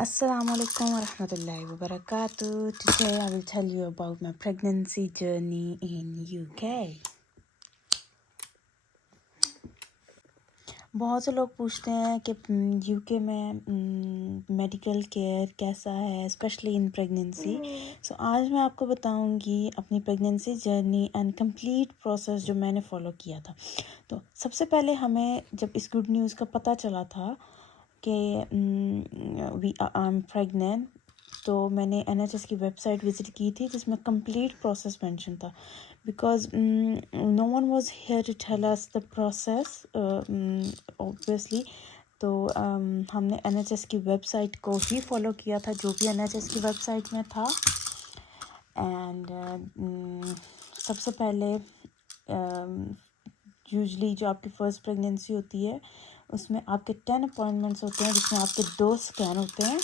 Assalamualaikum warahmatullahi wabarakatuh. Today I will tell you about my pregnancy journey in UK. बहुत से लोग पूछते हैं कि यूके में मेडिकल केयर कैसा है, स्पेशली इन प्रेगनेंसी. सो आज मैं आपको बताऊंगी अपनी pregnancy journey and complete process जो मैंने फॉलो किया था. तो सबसे पहले हमें जब इस गुड न्यूज़ का पता चला था कि आई एम प्रेग्नेंट, तो मैंने NHS की वेबसाइट विज़िट की थी जिसमें कंप्लीट प्रोसेस मेंशन था. Because no one was here to tell us the process obviously. तो हमने NHS की वेबसाइट को ही फॉलो किया था, जो भी NHS की वेबसाइट में था. एंड सबसे पहले यूजली जो आपकी फ़र्स्ट प्रेगनेंसी होती है उसमें आपके 10 अपॉइंटमेंट्स होते हैं, जिसमें आपके 2 स्कैन होते हैं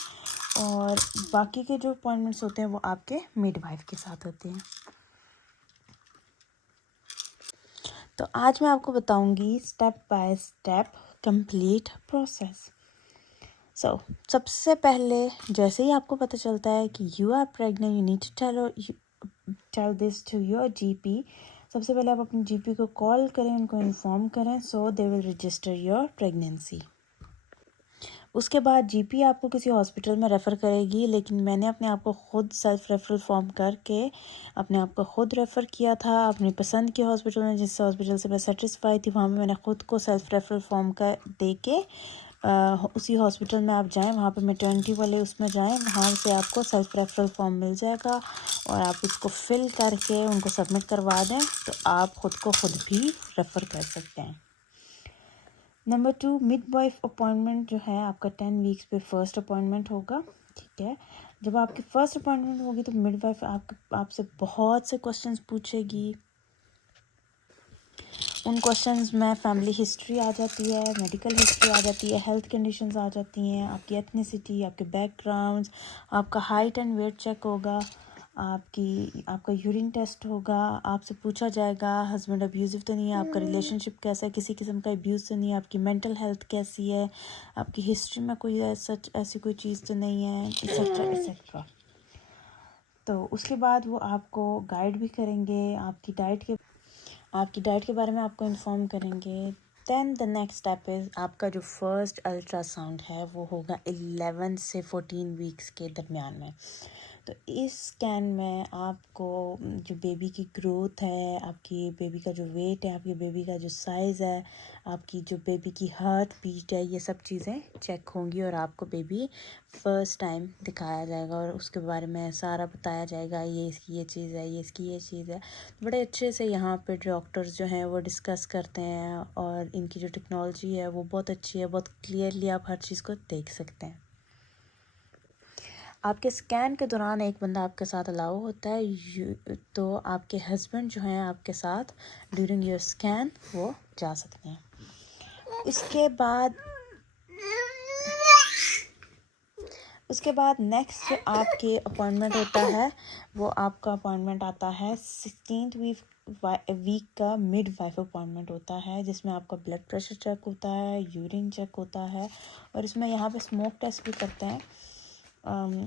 और बाकी के जो अपॉइंटमेंट्स होते हैं वो आपके मिडवाइफ के साथ होते हैं. तो आज मैं आपको बताऊंगी step by step complete process. सबसे पहले जैसे ही आपको पता चलता है कि you are pregnant, you need to tell this to your GP. सबसे पहले आप अपने GP को कॉल करें, उनको इन्फॉर्म करें, so they will register your pregnancy. उसके बाद GP आपको किसी हॉस्पिटल में रेफ़र करेगी, लेकिन मैंने अपने आप को ख़ुद सेल्फ़ रेफरल फॉर्म करके अपने आप को ख़ुद रेफ़र किया था अपनी पसंद के हॉस्पिटल में. जिस हॉस्पिटल से मैं सेटिस्फाई थी वहाँ पे मैंने ख़ुद को सेल्फ़ रेफरल फॉर्म का दे के उसी हॉस्पिटल में आप जाएं, वहाँ पे मैटरनिटी वाले उसमें जाएं, वहाँ से आपको सेल्फ़ रेफरल फॉर्म मिल जाएगा और आप इसको फिल करके उनको सबमिट करवा दें, तो आप ख़ुद को ख़ुद भी रेफ़र कर सकते हैं. नंबर 2, मिडवाइफ अपॉइंटमेंट जो है आपका 10 वीक्स पे फर्स्ट अपॉइंटमेंट होगा. ठीक है, जब आपकी फ़र्स्ट अपॉइंटमेंट होगी तो मिडवाइफ आपसे बहुत से क्वेश्चंस पूछेगी. उन क्वेश्चंस में फैमिली हिस्ट्री आ जाती है, मेडिकल हिस्ट्री आ जाती है, हेल्थ कंडीशंस आ जाती हैं, आपकी एथनिसिटी, आपके बैकग्राउंड्स, आपका हाइट एंड वेट चेक होगा, आपका यूरिन टेस्ट होगा. आपसे पूछा जाएगा हस्बैंड अब्यूज़िव तो नहीं है, आपका रिलेशनशिप कैसा है, किसी किस्म का अब्यूज़ तो नहीं है, आपकी मेंटल हेल्थ कैसी है, आपकी हिस्ट्री में कोई ऐसी कोई चीज़ तो नहीं है, एक्सेट्रा एक्सेट्रा. तो उसके बाद वो आपको गाइड भी करेंगे, आपकी डाइट के बारे में आपको इन्फॉर्म करेंगे. Then the next step is आपका जो फर्स्ट अल्ट्रासाउंड है वो होगा 11 से 14 वीक्स के दरमियान में. तो इस स्कैन में आपको जो बेबी की ग्रोथ है, आपकी बेबी का जो वेट है, आपकी बेबी का जो साइज़ है, आपकी जो बेबी की हार्ट बीट है, ये सब चीज़ें चेक होंगी और आपको बेबी फ़र्स्ट टाइम दिखाया जाएगा और उसके बारे में सारा बताया जाएगा. ये इसकी ये चीज़ है, ये इसकी ये चीज़ है. बड़े अच्छे से यहाँ पे डॉक्टर्स जो हैं वो डिस्कस करते हैं और इनकी जो टेक्नोलॉजी है वो बहुत अच्छी है. बहुत क्लियरली आप हर चीज़ को देख सकते हैं. आपके स्कैन के दौरान एक बंदा आपके साथ अलाउ होता है, तो आपके हस्बैंड जो हैं आपके साथ ड्यूरिंग योर स्कैन वो जा सकते हैं. उसके बाद नेक्स्ट जो आपके अपॉइंटमेंट होता है वो आपका अपॉइंटमेंट आता है 16th वीक का मिडवाइफ अपॉइंटमेंट होता है, जिसमें आपका ब्लड प्रेशर चेक होता है, यूरिन चेक होता है और इसमें यहाँ पे स्मोक टेस्ट भी करते हैं.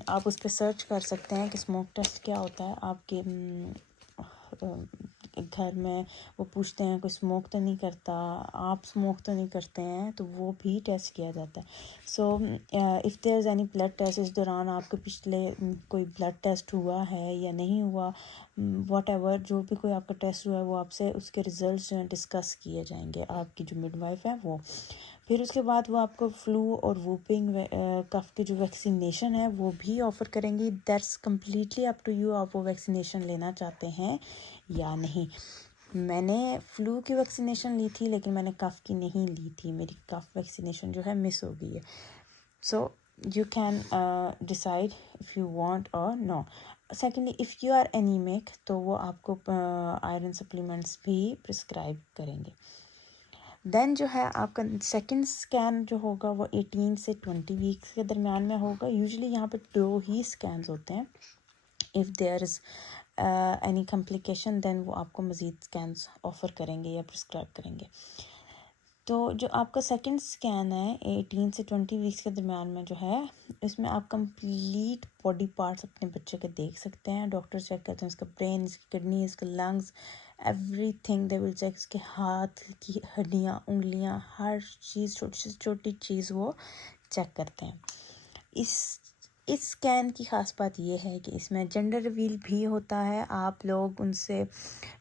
आप उस पर सर्च कर सकते हैं कि स्मोक टेस्ट क्या होता है. आपके घर में वो पूछते हैं कोई स्मोक तो नहीं करता, आप स्मोक तो नहीं करते हैं, तो वो भी टेस्ट किया जाता है. So if there is any blood test, इस दौरान आपके पिछले कोई ब्लड टेस्ट हुआ है या नहीं हुआ, वॉट एवर जो भी कोई आपका टेस्ट हुआ है वो आपसे उसके रिज़ल्ट जो हैं डिस्कस किए जाएंगे आपकी जो मिडवाइफ है वो. फिर उसके बाद वो आपको फ्लू और वूपिंग कफ की जो वैक्सीनेशन है वो भी ऑफ़र करेंगी. That's completely up to you, आप वो वैक्सीनेशन लेना चाहते हैं या नहीं. मैंने फ़्लू की वैक्सीनेशन ली थी लेकिन मैंने कफ़ की नहीं ली थी, मेरी कफ़ वैक्सीनेशन जो है मिस हो गई है. So you can decide if you want or no. Secondly, if you are anaemic तो वो आपको आयरन सप्लीमेंट्स भी प्रिस्क्राइब करेंगे. देन जो है आपका सेकंड स्कैन जो होगा वो 18 से 20 वीक्स के दरमियान में होगा. यूजुअली यहाँ पे 2 ही स्कैन्स होते हैं. If there is any complication then वो आपको मज़ीद स्कैन्स ऑफ़र करेंगे या प्रिस्क्राइब करेंगे. तो जो आपका सेकंड स्कैन है 18 से 20 वीक्स के दरमियान में जो है, इसमें आप कंप्लीट बॉडी पार्ट्स अपने बच्चे के देख सकते हैं। डॉक्टर चेक करते हैं इसका ब्रेन, इसकी किडनी, इसके lungs, everything they will check. इसके हाथ की हड्डियाँ, उंगलियाँ, हर चीज़, छोटी से छोटी चीज़ वो चेक करते हैं। इस स्कैन की ख़ास बात ये है कि इसमें जेंडर रिवील भी होता है। आप लोग उनसे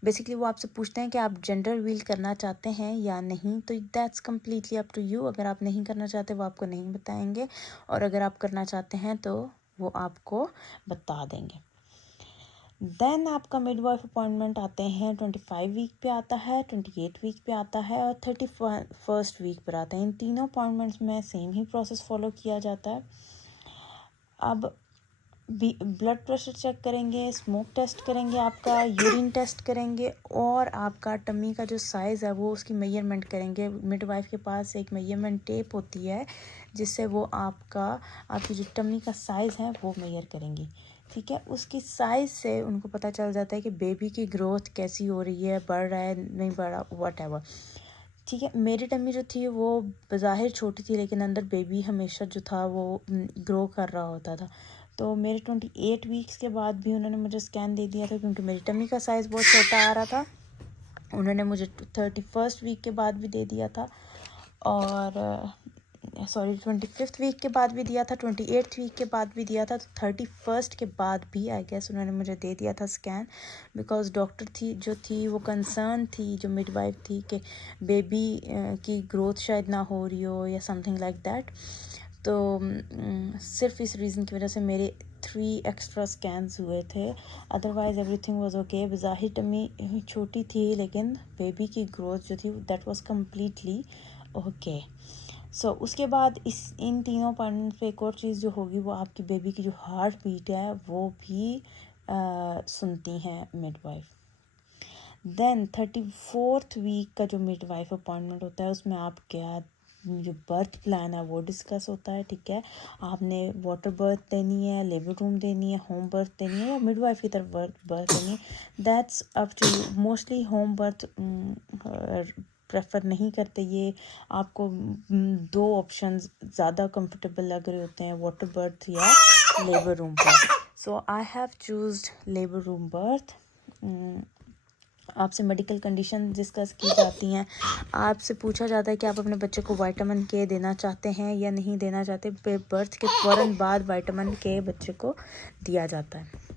बेसिकली वो आपसे पूछते हैं कि आप जेंडर रिवील करना चाहते हैं या नहीं, तो that's completely up to you. अगर आप नहीं करना चाहते वो आपको नहीं बताएंगे, और अगर आप करना चाहते हैं तो वो आपको बता देंगे। देन आपका मिडवाइफ अपॉइंटमेंट आते हैं 25 वीक पे आता है, 28 वीक पे आता है और 31st वीक पर आता है। इन तीनों अपॉइंटमेंट्स में सेम ही प्रोसेस फॉलो किया जाता है। अब ब्लड प्रेशर चेक करेंगे, स्मोक टेस्ट करेंगे, आपका यूरिन टेस्ट करेंगे, और आपका टमी का जो साइज़ है वो उसकी मेजरमेंट करेंगे। मिडवाइफ के पास एक मेजरमेंट टेप होती है जिससे वो आपकी जो टमी का साइज़ है वो मेजर करेंगी, ठीक है। उसकी साइज़ से उनको पता चल जाता है कि बेबी की ग्रोथ कैसी हो रही है, बढ़ रहा है नहीं बढ़ रहा, वट एवर, ठीक है। मेरी टमी जो थी वो बज़ाहिर छोटी थी, लेकिन अंदर बेबी हमेशा जो था वो ग्रो कर रहा होता था। तो मेरे 28 वीक्स के बाद भी उन्होंने मुझे स्कैन दे दिया था, क्योंकि मेरी टमी का साइज़ बहुत छोटा आ रहा था। उन्होंने मुझे 31st वीक के बाद भी दे दिया था, और 25th वीक के बाद भी दिया था, 28th वीक के बाद भी दिया था, तो 31st के बाद भी आई गेस उन्होंने मुझे दे दिया था स्कैन। बिकॉज डॉक्टर थी वो कंसर्न थी, जो मिडवाइफ थी, कि बेबी की ग्रोथ शायद ना हो रही हो या समथिंग लाइक दैट। तो सिर्फ इस रीज़न की वजह से मेरे 3 एक्स्ट्रा स्कैन्स हुए थे। Otherwise everything was okay. बज़ाहिर टमी छोटी थी, लेकिन बेबी की ग्रोथ जो थी that was completely okay. So उसके बाद इन तीनों पॉइंट पे एक और चीज़ जो होगी, वो आपकी बेबी की जो हार्ट बीट है वो भी सुनती हैं मिडवाइफ। देन 34th वीक का जो मिडवाइफ अपॉइंटमेंट होता है, उसमें आपका जो बर्थ प्लान है वो डिस्कस होता है, ठीक है। आपने वाटर बर्थ देनी है, लेबर रूम देनी है, होम बर्थ देनी है, या मिडवाइफ की तरफ बर्थ देनी है, that's up to you. Mostly home birth prefer नहीं करते ये। आपको 2 ऑप्शंस ज़्यादा कंफर्टेबल लग रहे होते हैं, वाटर बर्थ या labour room birth. So I have choosed labour room birth. आपसे मेडिकल कंडीशन डिस्कस की जाती हैं, आपसे पूछा जाता है कि आप अपने बच्चे को विटामिन के देना चाहते हैं या नहीं देना चाहते। बर्थ के फ़ौरन बाद विटामिन के बच्चे को दिया जाता है।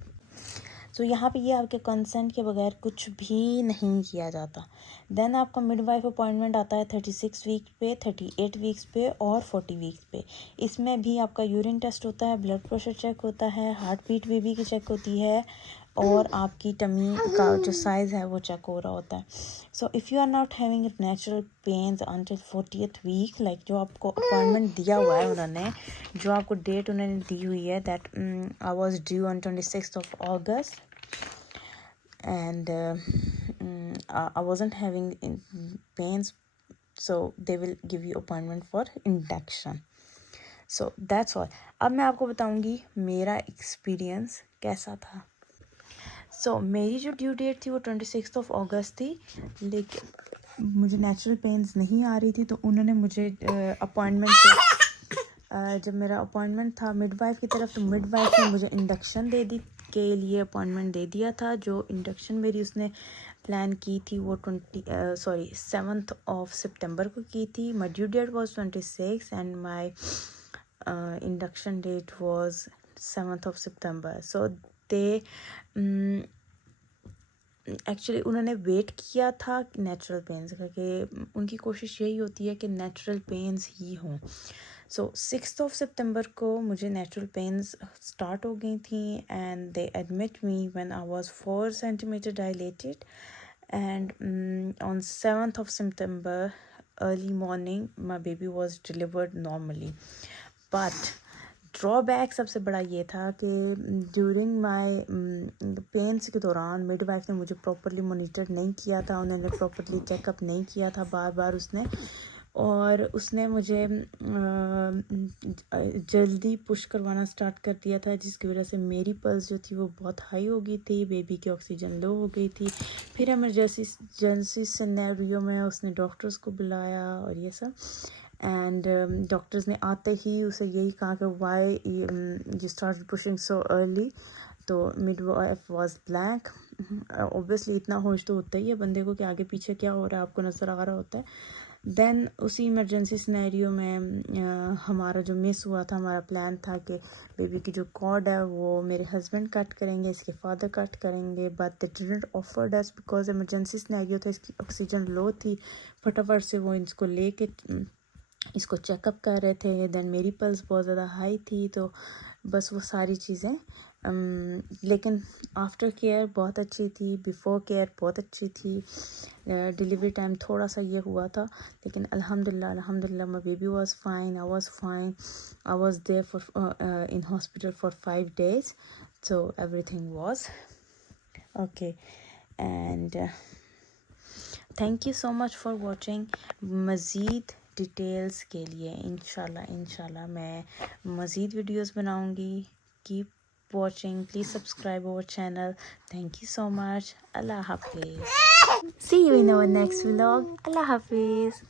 सो यहाँ पे ये आपके कंसेंट के बगैर कुछ भी नहीं किया जाता। देन आपका मिडवाइफ अपॉइंटमेंट आता है 36 वीक पे, 38 वीक्स पे और 40 वीक्स पे। इसमें भी आपका यूरिन टेस्ट होता है, ब्लड प्रेशर चेक होता है, हार्ट बीट बेबी की चेक होती है, और आपकी टमी का जो साइज़ है वो चेक हो रहा होता है। So if you are not having natural pains until 40th week, like जो आपको अपॉइंटमेंट दिया हुआ है उन्होंने, जो आपको डेट उन्होंने दी हुई है, that I was due on 26th August, and I wasn't having pains, so they will give you appointment for induction. So that's all. अब मैं आपको बताऊंगी मेरा एक्सपीरियंस कैसा था। सो मेरी जो ड्यू डेट थी वो 26th August थी, लेकिन मुझे नेचुरल पेन्स नहीं आ रही थी, तो उन्होंने मुझे अपॉइंटमेंट जब मेरा अपॉइंटमेंट था मिडवाइफ की तरफ, तो मिडवाइफ ने मुझे इंडक्शन के लिए अपॉइंटमेंट दे दिया था। जो इंडक्शन मेरी उसने प्लान की थी वो 7th September को की थी। My due date was 26 and my induction date was 7th September. So they actually उन्होंने वेट किया था नेचुरल पेन्स का, कि उनकी कोशिश यही होती है कि नेचुरल पेन्स ही हों। सो 6th September को मुझे नेचुरल पेन्स स्टार्ट हो गई थी, and they admit me when I was 4 centimeter dilated, and on 7th September early morning my baby was delivered normally. But drawback सबसे बड़ा ये था कि ड्यूरिंग माई पेन्स के दौरान मिडवाइफ ने मुझे प्रॉपरली मॉनिटर नहीं किया था, उन्होंने प्रॉपरली चेकअप नहीं किया था। बार बार उसने और उसने मुझे जल्दी पुश करवाना स्टार्ट कर दिया था, जिसकी वजह से मेरी पल्स जो थी वो बहुत हाई हो गई थी, बेबी की ऑक्सीजन लो हो गई थी। फिर इमरजेंसी सिनेरियो में उसने डॉक्टर्स को बुलाया और ये सब, एंड डॉक्टर्स ने आते ही उसे यही कहा कि why you start pushing so early. तो मिडवाइफ वाज ब्लैक। ऑब्वियसली इतना होश तो होता ही है बंदे को कि आगे पीछे क्या हो रहा है आपको नज़र आ रहा होता है। देन उसी इमरजेंसी सिनेरियो में हमारा जो मिस हुआ था, हमारा प्लान था कि बेबी की जो कॉर्ड है वो मेरे हस्बैंड कट करेंगे, इसके फादर कट करेंगे, but they didn't offered us because emergency scenario था, इसकी ऑक्सीजन लो थी। फटाफट से वो इसको लेके इसको चेकअप कर रहे थे। देन मेरी पल्स बहुत ज़्यादा हाई थी, तो बस वो सारी चीज़ें लेकिन आफ्टर केयर बहुत अच्छी थी, बिफ़ोर केयर बहुत अच्छी थी। डिलीवरी टाइम थोड़ा सा ये हुआ था, लेकिन अल्हम्दुलिल्लाह my baby was fine, I was fine, I was there for in hospital for 5 days, so everything was okay. And thank you so much for watching. मज़ीद डिटेल्स के लिए इंशाल्लाह मैं मज़ीद वीडियोस बनाऊंगी। Keep watching, please subscribe our channel. Thank you so much. अल्लाह हाफिज़। See you in our next vlog. अल्लाह हाफिज़।